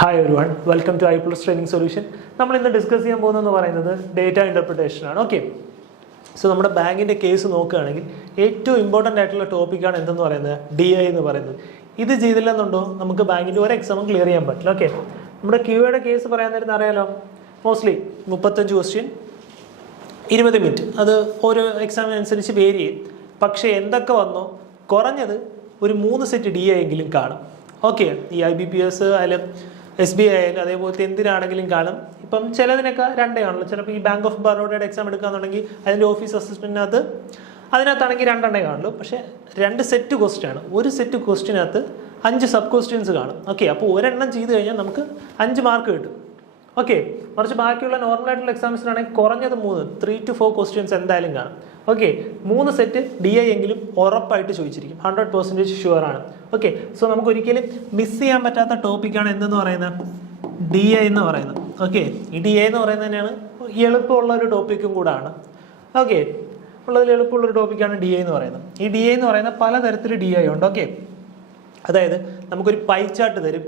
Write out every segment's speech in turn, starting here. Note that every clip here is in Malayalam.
Hi everyone, welcome to iPlus Training Solution. നമ്മൾ ഇന്ന് ഡിസ്കസ് ചെയ്യാൻ പോകുന്നതെന്ന് പറയുന്നത് ഡേറ്റ ഇൻ്റർപ്രിട്ടേഷൻ ആണ്. ഓക്കെ, സോ നമ്മുടെ ബാങ്കിൻ്റെ കേസ് നോക്കുകയാണെങ്കിൽ ഏറ്റവും ഇമ്പോർട്ടൻ്റ് ആയിട്ടുള്ള ടോപ്പിക്കാണ് എന്തെന്ന് പറയുന്നത് DI എന്ന് പറയുന്നത്. ഇത് ചെയ്തില്ലെന്നുണ്ടോ നമുക്ക് ബാങ്കിൻ്റെ ഒരു എക്സാമും ക്ലിയർ ചെയ്യാൻ പറ്റില്ല. ഓക്കെ, നമ്മുടെ QA കേസ് പറയാൻ നേരം അറിയാലോ, മോസ്റ്റ്ലി 35 ക്വസ്റ്റ്യൻ 20 മിനിറ്റ്, അത് ഓരോ എക്സാമിനനുസരിച്ച് വേരി ചെയ്യും. പക്ഷേ എന്തൊക്കെ വന്നോ കുറഞ്ഞത് ഒരു 3 സെറ്റ് DI എങ്കിലും കാണും. ഓക്കെ, ഈ IBPS ആയാലും SBI ആയാലും അതേപോലത്തെ എന്തിനാണെങ്കിലും കാണും. ഇപ്പം ചിലതിനൊക്കെ 2 കാണുള്ളൂ. ചിലപ്പോൾ ഈ ബാങ്ക് ഓഫ് ബറോഡയുടെ എക്സാം എടുക്കുകയാണെന്നുണ്ടെങ്കിൽ അതിൻ്റെ ഓഫീസ് അസിസ്റ്റൻറ്റിനകത്ത് അതിനകത്താണെങ്കിൽ 2 കാണുള്ളൂ. പക്ഷേ 2 സെറ്റ് ക്വസ്റ്റ്യൻ ആണ്. ഒരു സെറ്റ് ക്വസ്റ്റ്യനകത്ത് 5 സബ് ക്വസ്റ്റ്യൻസ് കാണും. ഓക്കെ, അപ്പോൾ ഒരെണ്ണം ചെയ്ത് കഴിഞ്ഞാൽ നമുക്ക് 5 മാർക്ക് കിട്ടും. ഓക്കെ, മറിച്ച് ബാക്കിയുള്ള നോർമലായിട്ടുള്ള എക്സാംസിനാണെങ്കിൽ കുറഞ്ഞത് 3 to 4 ക്വസ്റ്റ്യൻസ് എന്തായാലും കാണും. ഓക്കെ, 3 സെറ്റ് DI എങ്കിലും ഉറപ്പായിട്ട് ചോദിച്ചിരിക്കും, 100% ഷുവർ ആണ്. ഓക്കെ, സോ നമുക്ക് ഒരിക്കലും മിസ് ചെയ്യാൻ പറ്റാത്ത ടോപ്പിക്കാണ് എന്തെന്ന് പറയുന്നത് DI എന്ന് പറയുന്നത്. ഓക്കെ, ഈ DI എന്ന് പറയുന്നത് തന്നെയാണ് എളുപ്പമുള്ള ഒരു ടോപ്പിക്കും കൂടാണ്. ഓക്കെ, ഉള്ളതിൽ എളുപ്പമുള്ളൊരു ടോപ്പിക്കാണ് DI എന്ന് പറയുന്നത്. ഈ DI എന്ന് പറയുന്നത് പലതരത്തിൽ DI ഉണ്ട്. ഓക്കെ, അതായത് നമുക്കൊരു പൈ ചാർട്ട് തരും.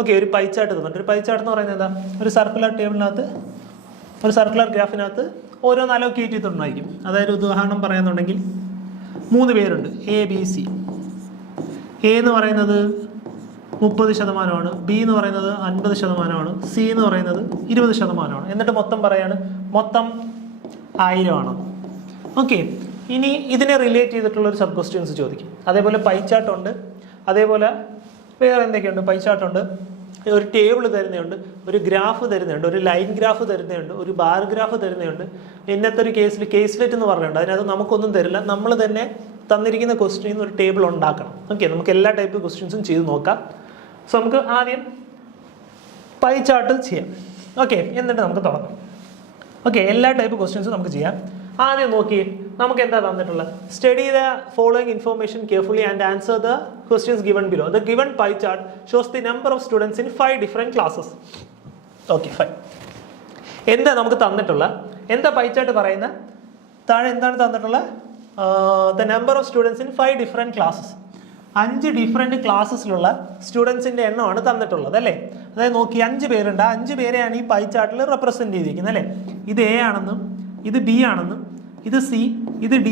ഓക്കെ, ഒരു പൈ ചാർട്ട് തന്നിട്ട്, ഒരു പൈ ചാർട്ട് എന്ന് പറയുന്നത് എന്താ, ഒരു സർക്കുലർ ടേബിളിനകത്ത്, ഒരു സർക്കുലർ ഗ്രാഫിനകത്ത് ഓരോന്ന് അലോക്കേറ്റ് ചെയ്തിട്ടുണ്ടായിരിക്കും. അതായത് ഉദാഹരണം പറയുന്നുണ്ടെങ്കിൽ 3 പേരുണ്ട്, ABC. A എന്ന് പറയുന്നത് 30%, B എന്ന് പറയുന്നത് 50%, C എന്ന് പറയുന്നത് 20%. എന്നിട്ട് മൊത്തം പറയാണ് മൊത്തം 1000 ആണ്. ഓക്കെ, ഇനി ഇതിനെ റിലേറ്റ് ചെയ്തിട്ടുള്ള ഒരു സബ് ക്വസ്റ്റ്യൻസ് ചോദിക്കും. അതേപോലെ പൈ ചാർട്ട് ഉണ്ട്, അതേപോലെ വേറെ എന്തൊക്കെയുണ്ട്, പൈ ചാർട്ട് ഉണ്ട്, ഒരു ടേബിൾ തരുന്നുണ്ട്, ഒരു ഗ്രാഫ് തരുന്നുണ്ട്, ഒരു ലൈൻ ഗ്രാഫ് തരുന്നുണ്ട്, ഒരു ബാർ ഗ്രാഫ് തരുന്നുണ്ട്. ഇന്നത്തെ ഒരു കേസ്ലെറ്റ് എന്ന് പറഞ്ഞിട്ടുണ്ട്. അതിനകത്ത് നമുക്കൊന്നും തരില്ല, നമ്മൾ തന്നെ തന്നിരിക്കുന്ന ക്വസ്റ്റ്യനിൽ നിന്ന് ഒരു ടേബിൾ ഉണ്ടാക്കണം. ഓക്കെ, നമുക്ക് എല്ലാ ടൈപ്പ് ക്വസ്റ്റ്യൻസും ചെയ്ത് നോക്കാം. സോ നമുക്ക് ആദ്യം പൈ ചാർട്ട് ചെയ്യാം. ഓക്കെ, എന്നിട്ട് നമുക്ക് തുടങ്ങാം. ഓക്കെ, എല്ലാ ടൈപ്പ് ക്വസ്റ്റ്യൻസും നമുക്ക് ചെയ്യാം. ആദ്യം നോക്കി നമുക്ക് എന്താ തന്നിട്ടുള്ളത്, study the following information carefully and answer the questions given below. The given pie chart shows the number of students in 5 different classes. Okay, fine. എന്താ നമുക്ക് തന്നിട്ടുള്ള, എന്താ പൈ ചാർട്ട് പറയുന്ന, താഴെ എന്താണ് തന്നിട്ടുള്ള, the number of students in 5 different classes. 5 different ക്ലാസ്സസിലുള്ള സ്റ്റുഡൻസിന്റെ എണ്ണമാണ് തന്നിട്ടുള്ളത് അല്ലേ. അതായത് നോക്കി 5 പേരുണ്ട്, ആ 5 പേരെയാണ് ഈ പൈ ചാർട്ടിൽ റെപ്രസെന്റ് ചെയ്തിരിക്കുന്നത് അല്ലേ. ഇത് A ആണെന്നും ഇത് B ആണെന്നും ഇത് C ഇത് D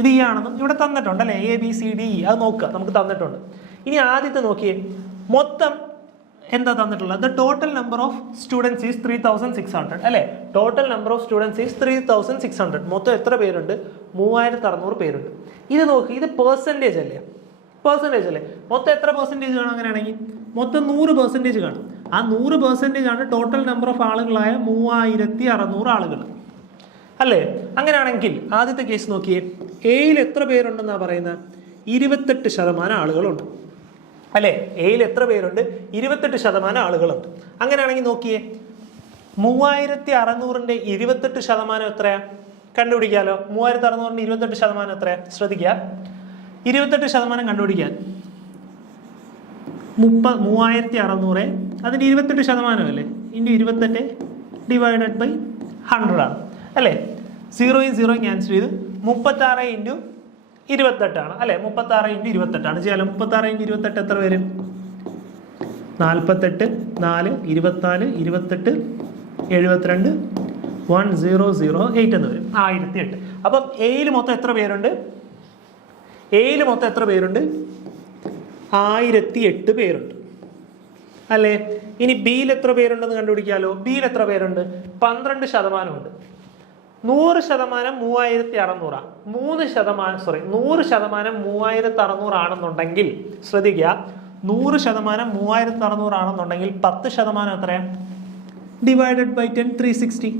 ഇത് E ആണെന്നും ഇവിടെ തന്നിട്ടുണ്ട് അല്ലേ. ABCDE അത് നോക്കുക, നമുക്ക് തന്നിട്ടുണ്ട്. ഇനി ആദ്യത്തെ നോക്കിയേ, മൊത്തം എന്താ തന്നിട്ടുള്ളത്, the total number of students is 3600 അല്ലേ. Total number of students is 3600. മൊത്തം എത്ര പേരുണ്ട്, 3600 പേരുണ്ട്. ഇത് നോക്കി, ഇത് പെർസെൻറ്റേജ് അല്ലേ, പെർസെൻറ്റേജ് അല്ലേ. മൊത്തം എത്ര പെർസെൻറ്റേജ് കാണും, അങ്ങനെയാണെങ്കിൽ മൊത്തം 100% കാണും. ആ 100% ആണ് ടോട്ടൽ നമ്പർ ഓഫ് ആളുകളായ 3600 ആളുകൾ അല്ലേ. അങ്ങനെയാണെങ്കിൽ ആദ്യത്തെ കേസ് നോക്കിയേ, എയിൽ എത്ര പേരുണ്ടെന്നാ പറയുന്നത്, 28% ആളുകളുണ്ട് അല്ലേ. എയിൽ എത്ര പേരുണ്ട്, 28% ആളുകളുണ്ട്. അങ്ങനെയാണെങ്കിൽ നോക്കിയേ, 3600ന്റെ 28% എത്രയാ, കണ്ടുപിടിക്കാലോ. 3600ന്റെ 28% എത്രയാ, ശ്രദ്ധിക്കുക. 28% കണ്ടുപിടിക്കാൻ 3600 അതിന് 28% അല്ലേ, ഇൻറ്റു 28 ഡിവൈഡഡ് ബൈ 100 ആണ് അല്ലേ. 0 ക്യാൻസൽ ചെയ്ത് 36 ഇൻറ്റു 28 ആണ് അല്ലേ. 36 ഇൻറ്റു 28 ആണ് ചെയ്യാലോ. 36 ഇൻറ്റു 28 എത്ര വരും, 48 4 24 28 72 1008 എന്ന് വരും, 1008. അപ്പം എയിൽ മൊത്തം എത്ര പേരുണ്ട്, എയിൽ മൊത്തം എത്ര പേരുണ്ട്, 1008 പേരുണ്ട് അല്ലേ. ഇനി ബിയിൽ എത്ര പേരുണ്ടെന്ന് കണ്ടുപിടിക്കാലോ. ബിയിൽ എത്ര പേരുണ്ട്, 12% ഉണ്ട്. 100% 3600 100% 3600 ആണെന്നുണ്ടെങ്കിൽ ശ്രദ്ധിക്കുക, 100% 3600 ആണെന്നുണ്ടെങ്കിൽ 10% എത്രയാ, ഡിവൈഡഡ് ബൈ 10 360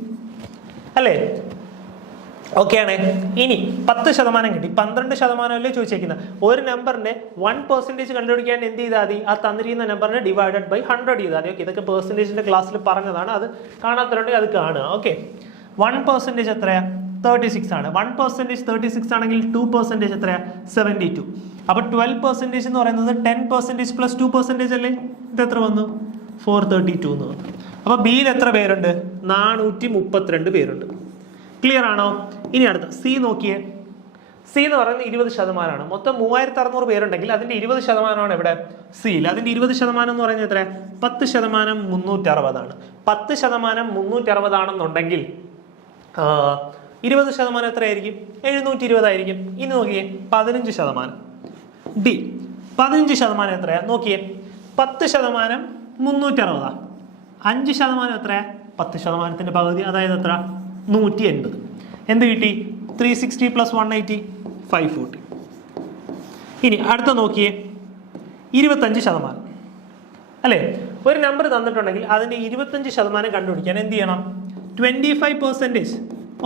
അല്ലേ. ഓക്കെ ആണ്. ഇനി 10% കിട്ടി, 12% അല്ലേ ചോദിച്ചേക്കുന്നത്. ഒരു നമ്പറിന്റെ 1% കണ്ടുപിടിക്കാൻ എന്ത് ചെയ്താൽ മതി, ആ തന്നിരിക്കുന്ന നമ്പറിനെ ഡിവൈഡഡ് ബൈ 100 ചെയ്താൽ മതി. ഓക്കെ, ഇതൊക്കെ പെർസെൻറ്റേജിന്റെ ക്ലാസ്സിൽ പറഞ്ഞതാണ്, അത് കാണാത്തവരുണ്ടെങ്കിൽ അത് കാണുക. ഓക്കെ, 1% എത്രയാ, 36 ആണ്. 1% 36 ആണെങ്കിൽ 2% എത്രയാ, 72. അപ്പൊ 12% എന്ന് പറയുന്നത് 10% പ്ലസ് 2% അല്ലേ. ഇത് എത്ര വന്നു, 432 എന്ന് വന്നു. അപ്പൊ ബിയിൽ എത്ര പേരുണ്ട്, 432 പേരുണ്ട്. ക്ലിയർ ആണോ. ഇനി അടുത്ത സി നോക്കിയേ, സി എന്ന് പറയുന്നത് 20%. മൊത്തം 3600 പേരുണ്ടെങ്കിൽ അതിന്റെ 20% ഇവിടെ സിയിൽ. അതിന്റെ 20% എന്ന് പറയുന്നത് എത്ര? 10% 360 10% 360 ആണെന്നുണ്ടെങ്കിൽ 20% എത്രയായിരിക്കും? 720 ആയിരിക്കും. ഇനി നോക്കിയേ 15%. ഡി 15% എത്രയാ? നോക്കിയേ 10% 360. 5% എത്രയാ? 10%ന്റെ പകുതി, അതായത് എത്ര? 180. എന്ത് കിട്ടി? 360 + 180 540. ഇനി അടുത്ത നോക്കിയേ 25%. അല്ലേ? ഒരു നമ്പർ തന്നിട്ടുണ്ടെങ്കിൽ അതിന്റെ 25% കണ്ടുപിടിക്കാൻ എന്ത് ചെയ്യണം? 25%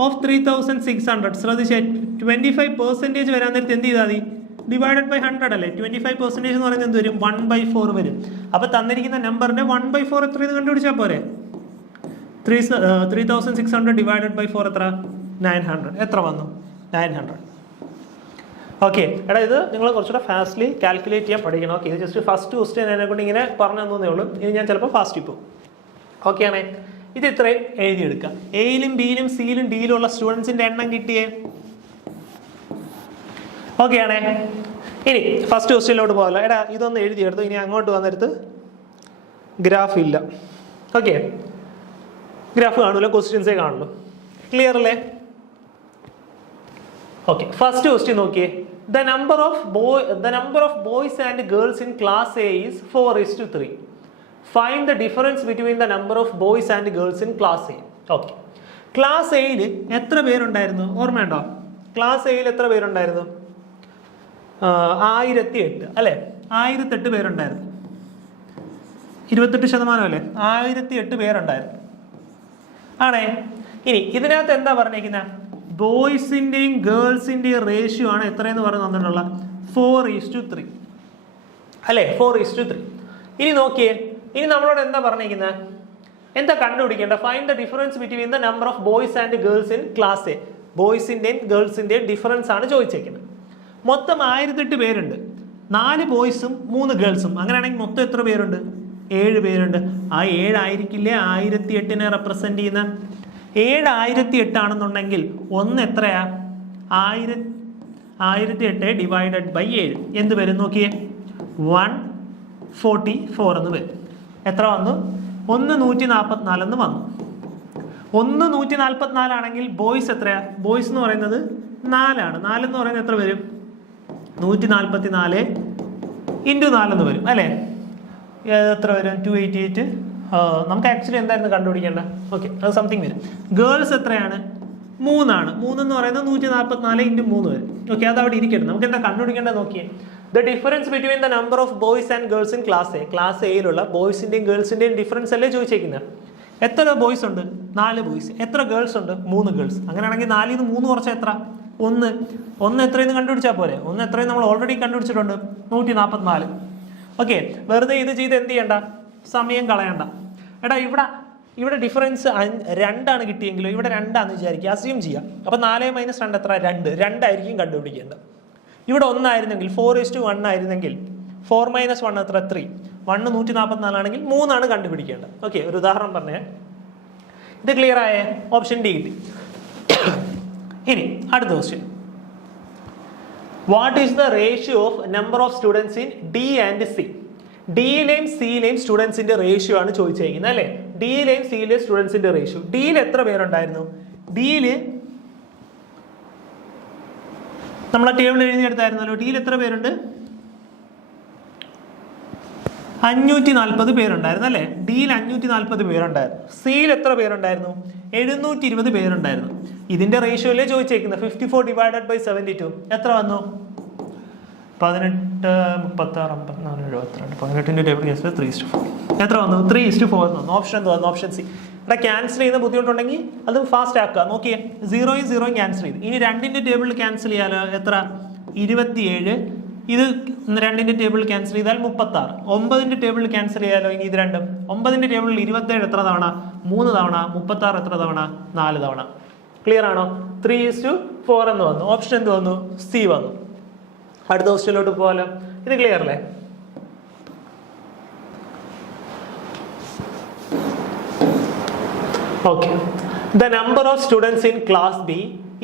ഓഫ് 3600. ശ്രദ്ധിച്ചേ, 25% വരാൻ നേരത്തെ എന്ത് ചെയ്താൽ മതി? ഡിവൈഡഡ് ബൈ 100 അല്ലേ? 25% എന്ന് പറയുന്നത് എന്ത് വരും? 1/4 വരും. അപ്പൊ തന്നിരിക്കുന്ന നമ്പറിന്റെ 1/4 എത്രയെന്ന് കണ്ടുപിടിച്ചാൽ പോരെ? 3600 ഡിവൈഡഡ് ബൈ 4 എത്ര? 900. എത്ര വന്നു? 900. ഓക്കെ, എടാ ഇത് നിങ്ങൾ കുറച്ചുകൂടെ ഫാസ്റ്റ്ലി കാൽക്കുലേറ്റ് ചെയ്യാൻ പഠിക്കണം. ഓക്കെ, ഇത് ജസ്റ്റ് ഫസ്റ്റ് ക്വസ്റ്റ്യൻ എന്നെ കൊണ്ട് ഇങ്ങനെ പറഞ്ഞു തന്നേ ഉള്ളൂ. ഇനി ഞാൻ ചിലപ്പോൾ ഫാസ്റ്റ് പോകും. ഓക്കെ ആണേ? ഇത് ഇത്രയും എഴുതിയെടുക്കാം. എയിലും ബിയിലും സിയിലും ഡിയിലും ഉള്ള സ്റ്റുഡൻസിന്റെ എണ്ണം കിട്ടിയേ. ഓക്കെ ആണേ? ഇനി ഫസ്റ്റ് ക്വസ്റ്റ്യനിലോട്ട് പോകല്ലോ. എടാ ഇതൊന്ന് എഴുതിയെടുത്തു. ഇനി അങ്ങോട്ട് വന്നെടുത്ത് ഗ്രാഫ് ഇല്ല. ഓക്കെ, ഗ്രാഫ് കാണൂല, ക്വസ്റ്റ്യൻസേ കാണുള്ളൂ. ക്ലിയർ അല്ലേ? ഓക്കെ, ഫസ്റ്റ് ക്വസ്റ്റ്യൻ നോക്കിയേ. The number of boys and girls in class A is 4:3. Find the difference between the number of boys and girls in class A. Okay, class എയിൽ എത്ര പേരുണ്ടായിരുന്നു? ഓർമ്മയുണ്ടോ? ക്ലാസ് എയിൽ എത്ര പേരുണ്ടായിരുന്നു? 1008 അല്ലേ? 1008 പേരുണ്ടായിരുന്നു. 28% അല്ലേ? 1008 പേരുണ്ടായിരുന്നു ആണേ. ഇനി ഇതിനകത്ത് എന്താ പറഞ്ഞേക്കുന്ന? ബോയ്സിന്റെയും ഗേൾസിന്റെയും റേഷ്യോ ആണ് എത്രയെന്ന് പറഞ്ഞു തന്നിട്ടുള്ള 4:3 അല്ലേ? 4:3. ഇനി നോക്കിയേ, ഇനി നമ്മളോട് എന്താ പറഞ്ഞേക്കുന്നത്? എന്താ കണ്ടുപിടിക്കേണ്ട? Find the difference between the number of boys and girls in class A. ബോയ്സിന്റെയും ഗേൾസിന്റെയും ഡിഫറൻസ് ആണ് ചോദിച്ചേക്കുന്നത്. മൊത്തം 1008 പേരുണ്ട്. 4 ബോയ്സും 3 ഗേൾസും. അങ്ങനെയാണെങ്കിൽ മൊത്തം എത്ര പേരുണ്ട്? 7 പേരുണ്ട്. ആ 7 ആയിരിക്കില്ലേ 1008നെ റെപ്രസെന്റ് ചെയ്യുന്ന? 7 1008 ആണെന്നുണ്ടെങ്കിൽ 1 എത്രയാ? 1008 ഡിവൈഡഡ് ബൈ 7 എന്ത് വരും? നോക്കിയേ, 144 എന്ന് വരും. എത്ര വന്നു? 144 എന്ന് വന്നു. 144 ആണെങ്കിൽ ബോയ്സ് എത്രയാ? ബോയ്സ് എന്ന് പറയുന്നത് 4 ആണ്. 4 എന്ന് പറയുന്നത് എത്ര വരും? 144 × 4 എന്ന് വരും അല്ലേ? എത്ര വരും? 288. നമുക്ക് ആക്ച്വലി എന്തായിരുന്നു കണ്ടുപിടിക്കേണ്ട? ഓക്കെ, അത് സംതിങ് വരും. ഗേൾസ് എത്രയാണ്? 3 ആണ്. 3 എന്ന് പറയുന്നത് 144 × 3 വരും. ഓക്കെ, അത് അവിടെ ഇരിക്കട്ടെ. നമുക്ക് എന്താ കണ്ടുപിടിക്കേണ്ടത് നോക്കിയേ. The difference between the number of boys and girls in class A. Class എയിലുള്ള ബോയ്സിന്റെയും ഗേൾസിന്റെയും ഡിഫറൻസ് അല്ലേ ചോദിച്ചേക്കുന്നത്? എത്ര ബോയ്സ് ഉണ്ട്? 4 ബോയ്സ്. എത്ര ഗേൾസ് ഉണ്ട്? 3 ഗേൾസ്. അങ്ങനെയാണെങ്കിൽ 4ൽ നിന്ന് 3 കുറച്ച് എത്ര? 1 എത്രയെന്ന് കണ്ടുപിടിച്ചാൽ പോരെ? 1 എത്രയും നമ്മൾ ഓൾറെഡി കണ്ടുപിടിച്ചിട്ടുണ്ട്, 144. ഓക്കെ, വെറുതെ ഇത് ചെയ്ത് എന്ത് ചെയ്യണ്ട? സമയം കളയണ്ട. എടാ ഇവിടെ ഡിഫറൻസ് 2 ആണ് കിട്ടിയെങ്കിലും ഇവിടെ 2 ആണെന്ന് വിചാരിക്കുക, അസ്യൂം ചെയ്യാം. അപ്പം 4 - 2 എത്ര? 2 ആയിരിക്കും കണ്ടുപിടിക്കേണ്ടത്. ഇവിടെ 1 ആയിരുന്നെങ്കിൽ 4:1 ആയിരുന്നെങ്കിൽ 4 - 1 എത്ര? 3. 1 144 ആണെങ്കിൽ 3 ആണ് കണ്ടുപിടിക്കേണ്ടത്. ഓക്കെ, ഒരു ഉദാഹരണം പറഞ്ഞേ. ഇത് ക്ലിയർ ആയേ? ഓപ്ഷൻ ഡി കിട്ടി. ഇനി അടുത്ത question. What is the ratio of number of students in D and C? ഡിയിലെയും സിയിലെയും സ്റ്റുഡൻസിന്റെ റേഷ്യോ ആണ് ചോദിച്ചിരിക്കുന്നത് അല്ലേ? ഡിയിലെയും സിയിലെയും സ്റ്റുഡൻസിന്റെ റേഷ്യോ. ഡിയിൽ എത്ര പേരുണ്ടായിരുന്നു? ഡിയില് നമ്മളെ ടേബിൾ എഴുതിയെടുത്തായിരുന്നല്ലോ. ഡിയിൽ എത്ര പേരുണ്ട്? 540 പേരുണ്ടായിരുന്നു അല്ലേ? ഡിയിൽ 540 പേരുണ്ടായിരുന്നു. സിയിൽ എത്ര പേരുണ്ടായിരുന്നു? 720 പേരുണ്ടായിരുന്നു. ഇതിന്റെ റേഷ്യോ അല്ലേ ചോദിച്ചേക്കുന്നത്? 54 ഡിവൈഡഡ് ബൈ 72 എത്ര വന്നു? 18, 36, 54, 72. 18ന്റെ ടേബിൾ കേസ് 3:4 എത്ര വന്നു? 3:4 വന്നു. ഓപ്ഷൻ എന്ത് വന്നു? Option C. ഇവിടെ ക്യാൻസൽ ചെയ്യുന്ന ബുദ്ധിമുട്ടുണ്ടെങ്കിൽ അത് ഫാസ്റ്റ് ആക്കുക. നോക്കിയേ, 0 0 ക്യാൻസൽ ചെയ്ത്. ഇനി 2ന്റെ ടേബിൾ ക്യാൻസൽ ചെയ്യാലോ? എത്ര? 27. ഇത് 2ന്റെ ടേബിൾ ക്യാൻസൽ ചെയ്താൽ 36. 9ന്റെ ടേബിൾ ക്യാൻസൽ ചെയ്യാലോ? ഇനി ഇത് രണ്ടും. 9ന്റെ ടേബിളിൽ 27 എത്ര തവണ? 3 തവണ. 36 എത്ര തവണ? 4 തവണ. ക്ലിയർ ആണോ? 3:4 എന്ന് വന്നു. ഓപ്ഷൻ എന്ത് വന്നു? സി വന്നു. അടുത്ത ക്വസ്റ്റ്യനിലോട്ട് പോകാലോ. ഇത് ക്ലിയർ അല്ലേ? Okay. The number of students in class B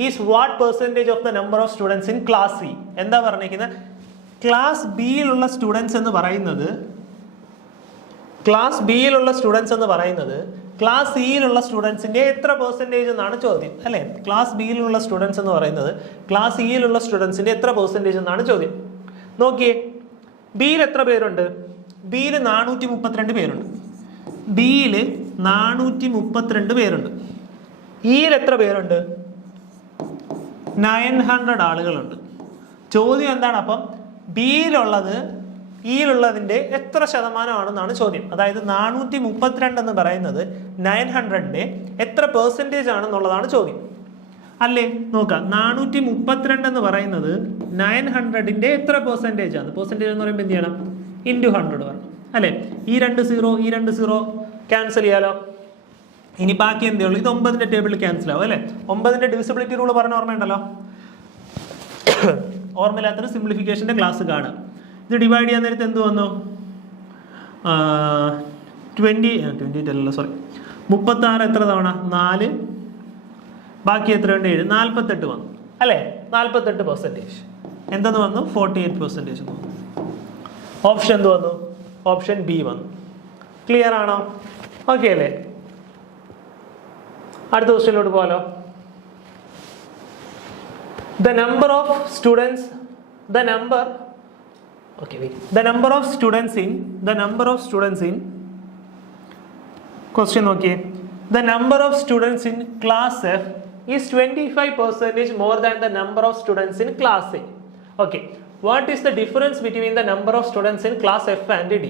is what percentage of the number of students in class C. എന്താ പറഞ്ഞിരിക്കുന്നത്? ക്ലാസ് ബിയിലുള്ള സ്റ്റുഡൻസ് എന്ന് പറയുന്നത് ക്ലാസ് സിയിലുള്ള സ്റ്റുഡൻസിന്റെ എത്ര പെർസെൻറ്റേജ് എന്നാണ് ചോദ്യം, അല്ലേ? ക്ലാസ് ബിയിലുള്ള സ്റ്റുഡൻസ് എന്ന് പറയുന്നത് ക്ലാസ് സിയിലുള്ള സ്റ്റുഡൻസിന്റെ എത്ര പെർസെൻറ്റേജ് എന്നാണ് ചോദ്യം. നോക്കിയേ, ബിയിൽ എത്ര പേരുണ്ട്? ബിയിൽ 432 പേരുണ്ട്. ബിയിൽ 432 പേരുണ്ട്. ഇയിൽ എത്ര പേരുണ്ട്? 900 ആളുകളുണ്ട്. ചോദ്യം എന്താണ്? അപ്പം ബിയിലുള്ളത് ഇയിലുള്ളതിൻ്റെ എത്ര ശതമാനമാണെന്നാണ് ചോദ്യം. അതായത് 432 എന്ന് പറയുന്നത് 900ന്റെ എത്ര പെർസെൻറ്റേജ് ആണെന്നുള്ളതാണ് ചോദ്യം, അല്ലേ? നോക്കാം, 432 എന്ന് പറയുന്നത് 900ന്റെ എത്ര പെർസെൻറ്റേജ് ആണ്? പെർസെൻറ്റേജ് എന്ന് പറയുമ്പോൾ എന്ത് ചെയ്യണം? ഇൻറ്റു 100 പറഞ്ഞു, അല്ലേ? ഈ രണ്ട് സീറോ ക്യാൻസൽ ചെയ്യാലോ. ഇനി ബാക്കി എന്തേ ഉള്ളൂ? ഇത് 9ന്റെ ടേബിളിൽ ക്യാൻസൽ ആവും, അല്ലേ? 9ന്റെ ഡിവിസിബിലിറ്റി റൂൾ പറഞ്ഞ ഓർമ്മയുണ്ടല്ലോ. ഓർമ്മയില്ലാത്തൊരു സിംപ്ലിഫിക്കേഷൻ്റെ ക്ലാസ് കാണുക. ഇത് ഡിവൈഡ് ചെയ്യാൻ നേരത്തെ എന്ത് വന്നു? 36 എത്ര തവണ? 4. ബാക്കി എത്രയുണ്ട്? 7. 48 വന്നു, അല്ലേ? 48% എന്തെന്ന് വന്നു? 48% വന്നു. ഓപ്ഷൻ എന്ത് വന്നു? ഓപ്ഷൻ ബി വന്നു. ക്ലിയർ ആണോ? ഓക്കെ അല്ലേ? അടുത്ത ക്വസ്റ്റ്യനിലോട്ട് പോകാലോ. The number of students in question നോക്കിയേ. The number of students in class F is 25% more than the number of students in class A. Okay. What is the difference between the number of students in class F and D?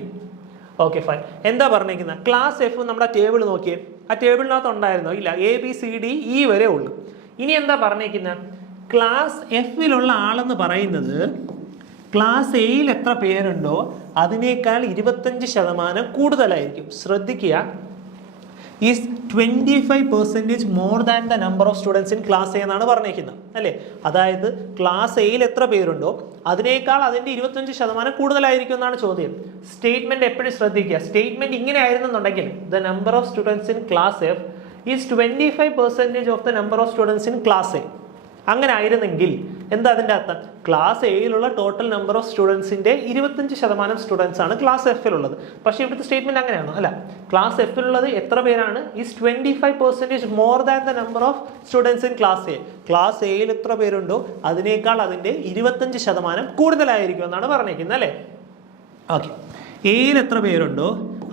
Okay, fine. എന്താ പറഞ്ഞിരിക്കുന്നത്? ക്ലാസ് എഫ് നമ്മുടെ ടേബിൾ നോക്കിയേ. ആ ടേബിളിനകത്ത് ഉണ്ടായിരുന്നോ? ഇല്ല. ABCDE വരെ ഉള്ളു. ഇനി എന്താ പറഞ്ഞിരിക്കുന്നത്? ക്ലാസ് എഫിലുള്ള ആളെന്ന് പറയുന്നത് ക്ലാസ് എയിൽ എത്ര പേരുണ്ടോ അതിനേക്കാൾ 25% കൂടുതലായിരിക്കും. ശ്രദ്ധിക്കുക, is 25% more than the number of students in class A എന്നാണ് പറഞ്ഞിരിക്കുന്നത്, അല്ലേ? അതായത് ക്ലാസ് എയിൽ എത്ര പേരുണ്ടോ അതിനേക്കാൾ അതിൻ്റെ 25% കൂടുതലായിരിക്കും എന്നാണ് ചോദ്യം. സ്റ്റേറ്റ്മെന്റ് എപ്പോഴും ശ്രദ്ധിക്കുക. സ്റ്റേറ്റ്മെന്റ് ഇങ്ങനെ ആയിരുന്നെന്നുണ്ടെങ്കിൽ the number of students in class F is 25% of the number of students in class A. അങ്ങനെ ആയിരുന്നെങ്കിൽ എന്താ അതിൻ്റെ അർത്ഥം? ക്ലാസ് എയിലുള്ള ടോട്ടൽ നമ്പർ ഓഫ് സ്റ്റുഡൻസിന്റെ 25% സ്റ്റുഡൻസ് ആണ് ക്ലാസ് എഫിലുള്ളത്. പക്ഷേ ഇവിടുത്തെ സ്റ്റേറ്റ്മെന്റ് അങ്ങനെയാണോ? അല്ല. ക്ലാസ് എഫിലുള്ളത് എത്ര പേരാണ്? Is 25% more than the number of students in class A. Class എയിൽ എത്ര പേരുണ്ടോ അതിനേക്കാൾ അതിന്റെ 25% കൂടുതലായിരിക്കും എന്നാണ് പറഞ്ഞിരിക്കുന്നത്, അല്ലേ? ഓക്കെ. എയിൽ എത്ര പേരുണ്ടോ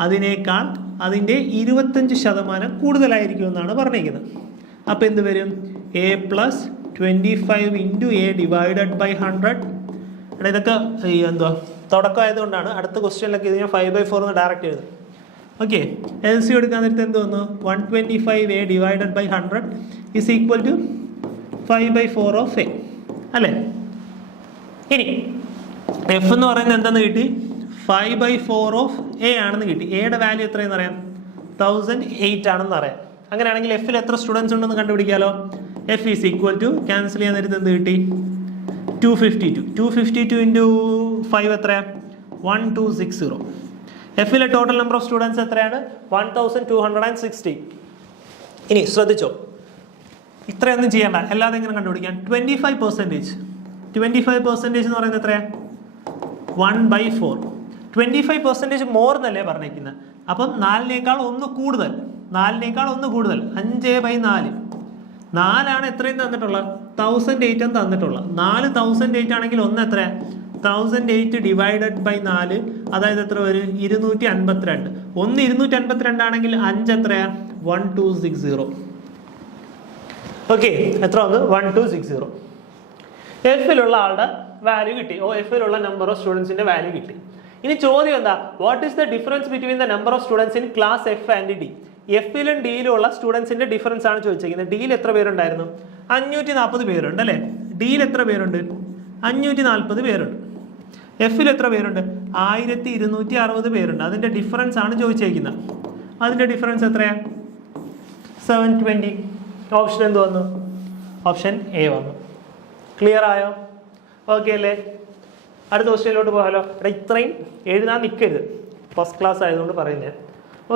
അതിനേക്കാൾ അതിന്റെ 25% കൂടുതലായിരിക്കും എന്നാണ് പറഞ്ഞിരിക്കുന്നത്. അപ്പൊ എന്ത് വരും? A plus 25 into A divided by 100. ഇതൊക്കെ എന്തുവാ തുടക്കമായതുകൊണ്ടാണ് അടുത്ത ക്വസ്റ്റ്യനിലൊക്കെ ഇത് ഞാൻ 5/4 എന്ന് ഡയറക്റ്റ് എഴുതും. ഓക്കെ. LC എടുക്കാൻ നേരത്തെ എന്ത് വന്നു? 125 a divided by 100 is equal to 5/4 of A, അല്ലേ? ഇനി എഫ് എന്ന് പറയുന്നത് എന്താണെന്ന് കിട്ടി? 5/4 ഓഫ് എ ആണെന്ന് കിട്ടി. എയുടെ വാല്യൂ എത്രയെന്ന് അറിയാം? 1008 ആണെന്ന് അറിയാം. അങ്ങനെയാണെങ്കിൽ എഫിൽ എത്ര സ്റ്റുഡൻസ് ഉണ്ടെന്ന് കണ്ടുപിടിക്കാലോ. F is equal to cancel ചെയ്യാൻ നേരത്തെ എന്ത് കിട്ടി? 252 ഇൻറ്റു 5 എത്രയാണ്? 1260. എഫിലെ ടോട്ടൽ നമ്പർ ഓഫ് സ്റ്റുഡൻസ് എത്രയാണ്? 1260. ഇനി ശ്രദ്ധിച്ചോ, ഇത്രയൊന്നും ചെയ്യണ്ട, അല്ലാതെ എങ്ങനെ കണ്ടുപിടിക്കാം? 25% എന്ന് പറയുന്നത് എത്രയാണ്? 1/4. 25% മോർ എന്നല്ലേ പറഞ്ഞിരിക്കുന്നത്. അപ്പം 4നേക്കാൾ 1 കൂടുതൽ. 5/4. 4 എത്രയും തന്നിട്ടുള്ളത്? 1008 തന്നിട്ടുള്ളത്. 4 1008 ആണെങ്കിൽ 1 എത്ര? 1008 ഡിവൈഡഡ് ബൈ 4, അതായത് എത്ര വരും? 252. 1 252 ആണെങ്കിൽ 5 എത്രയാ? 1260. ഓക്കെ, എത്ര വന്നു? 1260. എഫിലുള്ള ആളുടെ വാല്യൂ കിട്ടി. എഫിലുള്ള നമ്പർ ഓഫ് സ്റ്റുഡൻസിന്റെ വാല്യൂ കിട്ടി. ഇനി ചോദ്യം എന്താ? What is the difference between the number of students in class F and D? എഫിലും ഡിയിലും ഉള്ള സ്റ്റുഡൻസിന്റെ ഡിഫറൻസ് ആണ് ചോദിച്ചിരിക്കുന്നത്. ഡിയിൽ എത്ര പേരുണ്ടായിരുന്നു? 540 പേരുണ്ട്, അല്ലേ? ഡിയിൽ എത്ര പേരുണ്ട്? 540 പേരുണ്ട്. എഫിൽ എത്ര പേരുണ്ട്? 1260 പേരുണ്ട്. അതിന്റെ ഡിഫറൻസ് ആണ് ചോദിച്ചിരിക്കുന്നത്. അതിന്റെ ഡിഫറൻസ് എത്രയാ? 720. ഓപ്ഷൻ എന്ത് വന്നു? ഓപ്ഷൻ എ വന്നു. ക്ലിയർ ആയോ? ഓക്കെ അല്ലേ? അടുത്ത ക്വസ്റ്റ്യനിലോട്ട് പോകാലോ. ഇത്രയും എഴുതാൻ നിൽക്കരുത്, ഫസ്റ്റ് ക്ലാസ് ആയതുകൊണ്ട് പറയുന്നത്.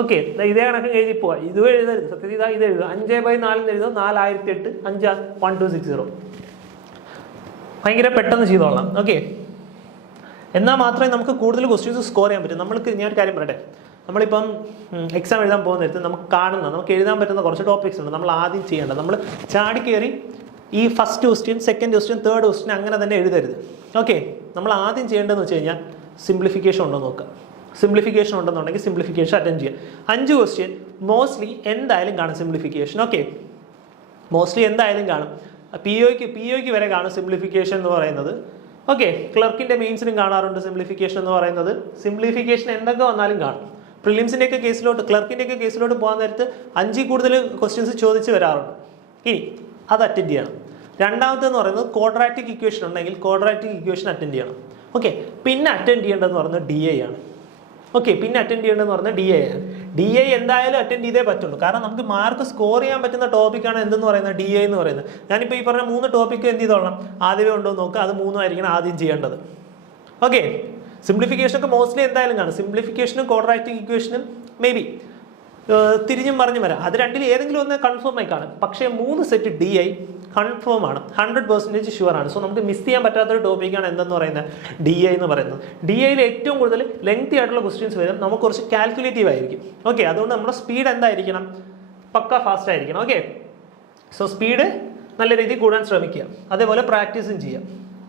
ഓക്കെ, ഇതേ കണക്ക് എഴുതി പോവാ. ഇത് എഴുതരുത്, സത്യത്തിൽ ഇതാ ഇത് എഴുതുക. 5/4 എഴുതുക, 4008 5 1260. ഭയങ്കര പെട്ടെന്ന് ചെയ്തോളാം. ഓക്കെ, എന്നാൽ മാത്രമേ നമുക്ക് കൂടുതൽ ക്വസ്റ്റ്യൻസ് സ്കോർ ചെയ്യാൻ പറ്റും. നമ്മൾക്ക് ഞാൻ ഒരു കാര്യം പറയട്ടെ, നമ്മളിപ്പം എക്സാം എഴുതാൻ പോകുന്ന നേരത്ത് നമുക്ക് എഴുതാൻ പറ്റുന്ന കുറച്ച് ടോപ്പിക്സ് ഉണ്ട്. നമ്മൾ ആദ്യം ചെയ്യേണ്ടത്, നമ്മൾ ചാടി കയറി ഈ first question, second question, third question അങ്ങനെ തന്നെ എഴുതരുത്. ഓക്കെ, നമ്മൾ ആദ്യം ചെയ്യേണ്ടതെന്ന് വെച്ച് കഴിഞ്ഞാൽ സിംപ്ലിഫിക്കേഷൻ ഉണ്ടോ നോക്കുക. സിംപ്ലിഫിക്കേഷൻ ഉണ്ടെന്നുണ്ടെങ്കിൽ സിംപ്ലിഫിക്കേഷൻ അറ്റൻഡ് ചെയ്യുക. 5 ക്വസ്റ്റ്യൻ മോസ്റ്റ്ലി എന്തായാലും കാണും സിംപ്ലിഫിക്കേഷൻ. ഓക്കെ, മോസ്റ്റ്ലി എന്തായാലും കാണും. പി ഒക്ക് വരെ കാണും സിംപ്ലിഫിക്കേഷൻ എന്ന് പറയുന്നത്. ഓക്കെ, ക്ലർക്കിൻ്റെ മെയിൻസിനും കാണാറുണ്ട് സിംപ്ലിഫിക്കേഷൻ എന്ന് പറയുന്നത്. സിംപ്ലിഫിക്കേഷൻ എന്തൊക്കെ വന്നാലും കാണും. പ്രിലിംസിൻ്റെയൊക്കെ കേസിലോട്ട്, ക്ലർക്കിൻ്റെയൊക്കെ കേസിലോട്ട് പോകാൻ നേരത്ത് 5 കൂടുതൽ ക്വസ്റ്റ്യൻസ് ചോദിച്ച് വരാറുണ്ട്. ഇനി അത് അറ്റൻഡ് ചെയ്യണം. രണ്ടാമത്തെന്ന് പറയുന്നത് ക്വാഡ്രാറ്റിക് ഇക്വേഷൻ ഉണ്ടെങ്കിൽ ക്വാഡ്രാറ്റിക് ഇക്വേഷൻ അറ്റൻഡ് ചെയ്യണം. ഓക്കെ, പിന്നെ അറ്റൻഡ് ചെയ്യേണ്ടതെന്ന് പറയുന്നത് DI ആണ്. ഓക്കെ, പിന്നെ അറ്റൻഡ് ചെയ്യേണ്ടതെന്ന് പറഞ്ഞാൽ DI ആണ്. DI എന്തായാലും അറ്റൻഡ് ചെയ്തേ പറ്റുള്ളൂ. കാരണം നമുക്ക് മാർക്ക് സ്കോർ ചെയ്യാൻ പറ്റുന്ന ടോപ്പിക്കാണ് എന്തെന്ന് പറയുന്നത്, DI എന്ന് പറയുന്നത്. ഞാനിപ്പോൾ ഈ പറഞ്ഞ 3 ടോപ്പിക്ക് എന്ത് ചെയ്തോളാം, ആദ്യമേ ഉണ്ടോ എന്ന് നോക്കുക. അത് 3 ആയിരിക്കണം ആദ്യം ചെയ്യേണ്ടത്. ഓക്കെ, സിംപ്ലിഫിക്കേഷൻ ഒക്കെ മോസ്റ്റ്ലി എന്തായാലും കാണും. സിംപ്ലിഫിക്കേഷനും ക്വാഡ്രാറ്റിക് ഇക്വേഷനും മേ ബി തിരിഞ്ഞും പറഞ്ഞും വരാം. അത് രണ്ടിൽ ഏതെങ്കിലും ഒന്ന് കൺഫേം ആയി കാണും. പക്ഷേ 3 സെറ്റ് DI കൺഫേം ആണ്, 100% ഷുവർ ആണ്. സോ നമുക്ക് മിസ് ചെയ്യാൻ പറ്റാത്തൊരു ടോപ്പിക്കാണ് എന്തെന്ന് പറയുന്നത്, DI എന്ന് പറയുന്നത്. DIയിൽ ഏറ്റവും കൂടുതൽ ലെങ്തി ആയിട്ടുള്ള ക്വസ്റ്റ്യൻസ് വരും. നമുക്ക് കുറച്ച് കാൽക്കുലേറ്റീവ് ആയിരിക്കും. ഓക്കെ, അതുകൊണ്ട് നമ്മുടെ സ്പീഡ് എന്തായിരിക്കണം, പക്ക ഫാസ്റ്റ് ആയിരിക്കണം. ഓക്കെ, സോ സ്പീഡ് നല്ല രീതിയിൽ കൂടാൻ ശ്രമിക്കുക. അതേപോലെ പ്രാക്ടീസും ചെയ്യാം.